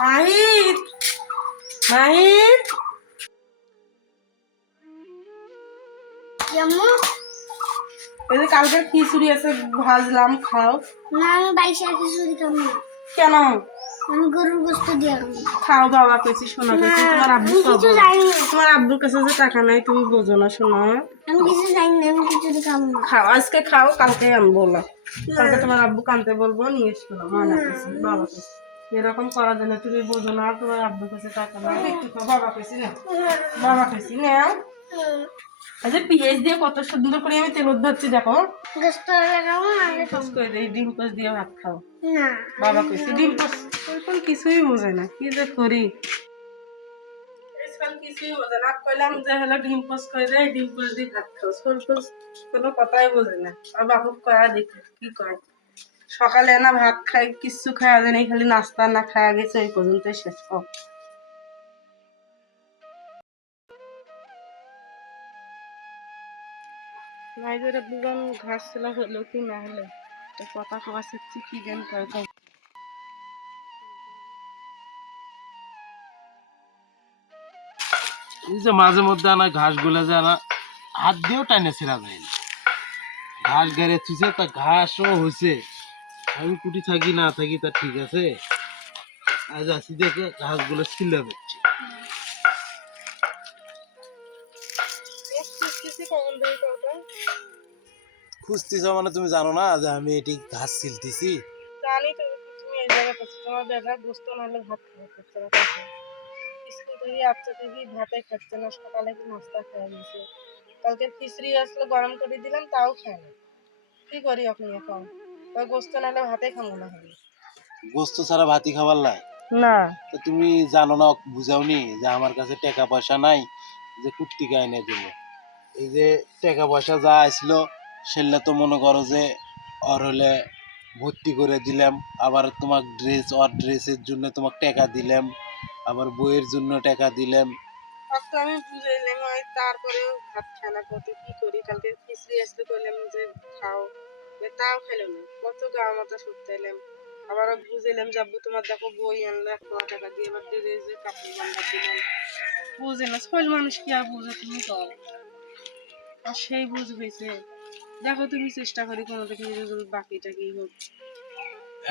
মাহির মাহির জামু এই যে কালকের খিচুড়ি আছে ভাজলাম, খাও। না আমি বাইশে খিচুড়ি খাবো না। কেন? আমি গরুর গোশত দিয়ে খাবো। খাও, বাবা কেছি, শোনা কেছি, তোমার আব্বু আমি কিছু খাবো। জানি না। তোমার আব্বুর কাছে যে টাকা নাই তুমি বোঝো না, শোনা। আমি কিছু জানি না, আমি খিচুড়ি খাবো না। খাও, আজকে খাও, কালকে আনবো না। কালকে তোমার আব্বু কানতে বলবো, নিয়ে এসো না, মনে কেছি, বাবা কেছি। এরকম করা যায় না, তুমি বোঝো না, তোমার আব্বুর কাছে টাকা নাই। একটু খাও, বাবা কেছি না, বাবা কেছি নাও। আচ্ছা, পেঁয়াজ দিয়ে কত সুন্দর করে আমি তেল ভাবছি, দেখো। গোশত লাগাবো না, আমি পোস খাবো করে দেই, ডিম পোস দিয়ে ভাত খাও। না। বাবা কেছি ডিম পোস, এখন কিছুই বোঝে না, কি যে করি। আজকাল কিছুই বোঝে না, কইলাম যে হলো ডিম পোস করে দেয়, ডিম পোস দিয়ে ভাত খাও, সোল পোস কোনো কথাই বোঝে না। আর বাবু কয়া দেখি কি কয়। সকালে না ভাত খাই, কিচ্ছু খাওয়া যায় না, খালি নাস্তা না খাওয়া গেছে, এই পর্যন্ত শেষ। হোক নাইজের দুজন ঘাস ছিল, হলো কি না হলো, কথা কওয়া শিখছি, কি জ্ঞান করে। এই যে মাঝে মধ্যে আনা ঘাস গুলা যে আনা হাত দিয়েও টাইনে ছেড়া যায় না। ঘাস গাড়ে থুইছে, তা ঘাসও হয়েছে। আমি কুটি থাকি না থাকি তা ঠিক আছে, আজ আসি দেখে ঘাস গুলো ছিলা দিচ্ছে। খুঁজতেছ মানে তুমি জানো না যে আমি এটি ঘাস ছিলতেছি? জানি তো তুমি এই জায়গায় করছো, তোমার দাদা গোস্ত নাহলে ভাত খাচ্ছে না, খাচ্ছে। স্কুল থেকে আসছে থেকে ভাতে খাচ্ছে না, সকালে কি নাস্তা খেয়ে নিয়েছে। কালকে খিচড়ি আসলে গরম করে দিলাম, তাও খায় না। কি করি আপনি এখন? ওই গোস্ত নাহলে ভাতে খাবো না হলে। গোস্ত ছাড়া ভাতই খাবার লাই? না, তো তুমি জানো না, বুঝাওনি যে আমার কাছে টাকা পয়সা নাই যে কুর্তিকা এনে দিব। এই যে টাকা পয়সা যা আসলো সেগুলা তো মনে করো যে ওর হলে ভর্তি করে দিলাম, আবার তোমার ড্রেস, ওর ড্রেসের জন্য তোমাকে টাকা দিলাম, আবার বইয়ের জন্য টাকা দিলাম। তো আমি বুঝাইলাম, ওই তারপরেও ভাত খায় না, কত কি করি। কালকে খিচড়ি আসলে করলাম যে খাও, তাও খেলো না। কত গাওয়া মতো সত্যি এলাম, আবারও বুঝাইলাম যাবো, তোমার দেখো বই আনলে 1,000 টাকা দিয়ে, এবার ড্রেসে কাপড় বান্ধব দিলাম। বুঝে না, সকল মানুষ কি আর বুঝে, তুমি কও। আর সেই বুঝ হয়েছে, দেখো তুমি চেষ্টা করি কোনো দিকে বাকিটা কি হোক।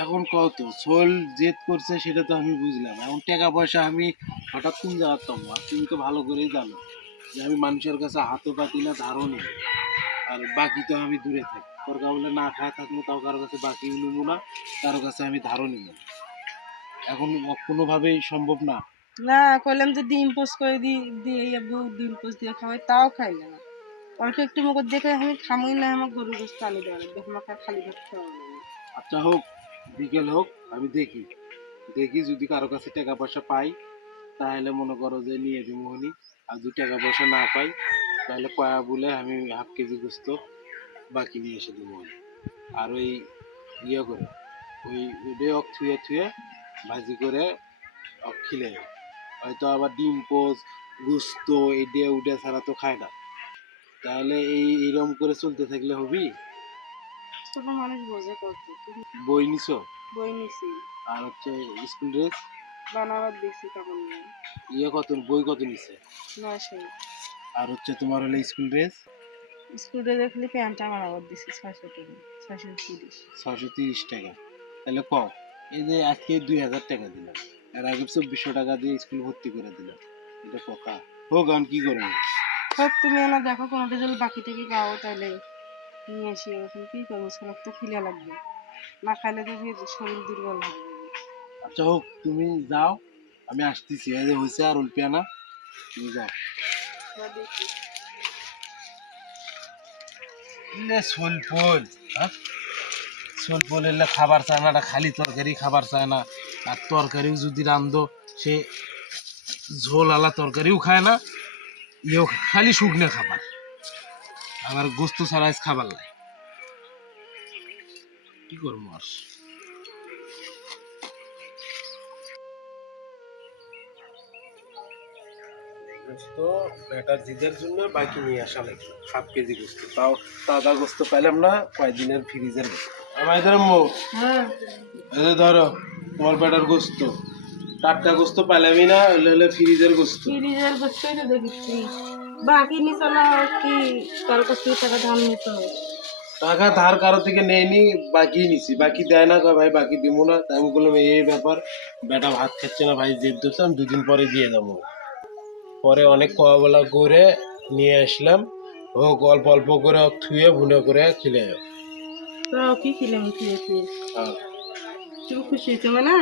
এখন কত সোল জেদ করছে সেটা তো আমি বুঝলাম, এখন টাকা পয়সা আমি হঠাৎ কোন জায়গার পাবো? আর তুমি তো ভালো করেই জানো যে আমি মানুষের কাছে হাতও পাতি না, ধারও নিই। আর বাকি তো আমি দূরে থাকি, দরকার বলে না খায় থাকবো, তাও কারো কাছে বাকি নেবো না, কারো কাছে আমি ধারও নিব না। এখন কোনোভাবেই সম্ভব না। না, কইলাম যে ডিম পোস্ট করে দিয়ে ডিম পোস্ট দিয়ে খাওয়াই, তাও খাইলে না। অল্প একটু মুখ দেখে আমি খামই না, আমার গরুর গোস্ত আনি দেওয়া লাগবে, আমাকে খালি ভাত খাওয়া লাগবে। আচ্ছা হোক, বিকেল হোক, আমি দেখি দেখি যদি কারো কাছে টাকা পয়সা পাই তাহলে মনে করো যে নিয়ে দিব হনি। আর যদি টাকা পয়সা না পাই তাহলে কয়া বলে আমি 1/2 কেজি গোস্ত বাকি নিয়ে এসে দেবো। আর ওই ইয়ে করে ওই ওইটাই থুয়ে থুয়ে ভাজি করে খিলে, হয়তো আবার ডিম পোচ গুস্ত এডে উডে ছাড়া তো খায় না। তাহলে এইরকম করে চলতে থাকলে হবি? ছোট মানুষ বোঝে কত। তুমি বই নিছো? বই নিছি, আর হচ্ছে স্কুল ড্রেস বানাবার দিছি, কাপড় নেই। ইয়ে কত, বই কত নিছে? 900। আর হচ্ছে তোমার হলো স্কুল ড্রেস স্কুল ড্রেসে খালি প্যান্টটা বানাবার দিছি 600 টাকা, 630। 630 টাকা। তাহলে কম, এই যে আজকে 2000 টাকা দিলাম, এর আগে 2400 টাকা দিয়ে স্কুল ভর্তি করে দিলাম, এটা কথা হোক। আমি কি করবো? হোক, তুমি না দেখো কোনোটা যদি বাকি থেকে খাও তাহলে নিয়ে আসি, এখন কি করবো, ছেলের তো খিলে লাগবে, না খাইলে দেখবি শরীর দুর্বল হয়ে যাবে। আচ্ছা হোক, তুমি যাও, আমি আসতেছি। এই যে হয়েছে আর উল্পিয়া না, তুমি যাও। বা দেখি। সোলপোল, হ্যাঁ সোলপোল এলে খাবার চায় না, খালি তরকারি খাবার চায় না। আর তরকারিও যদি রান্ধো সে ঝোল আলা তরকারিও খায় না, ইয়েও খালি শুকনো খাবার, আবার গোস্ত ছাড়া খাবার নাই। কি করবো আর? গোস্ত বেটার জিদের জন্য বাকি নিয়ে আসা লাগবে 7 কেজি গোস্ত, তাও তাজা গোস্ত পাইলাম না, কয়েকদিনের ফ্রিজের গোস্ত। আমার ধরো হ্যাঁ, এই যে ধরো তোমার বেটার গোস্ত, টাটকা গোস্ত পাইলামই না, হলে ফ্রিজের গোস্ত। ফ্রিজের গোস্তই তো দেখেছি। বাকি নিছ না কি, কারো কাছ থেকে টাকা ধার নিত? টাকা ধার কারো থেকে নেয়নি, বাকি নিছি। বাকি দেয় না, কয় ভাই বাকি দিব না। তাই আমি বললাম এই ব্যাপার, বেটা ভাত খাচ্ছে না ভাই, জেদ ধরছে, আমি 2 দিন পরে দিয়ে যাবো। পরে অনেক কয়া করে নিয়ে আসলাম, হোক অল্প অল্প করে থুয়ে ভুনে করে খেলে। তাও কি ছিলাম খেয়েছি, হ্যাঁ, তুমি খুশি হয়েছো না?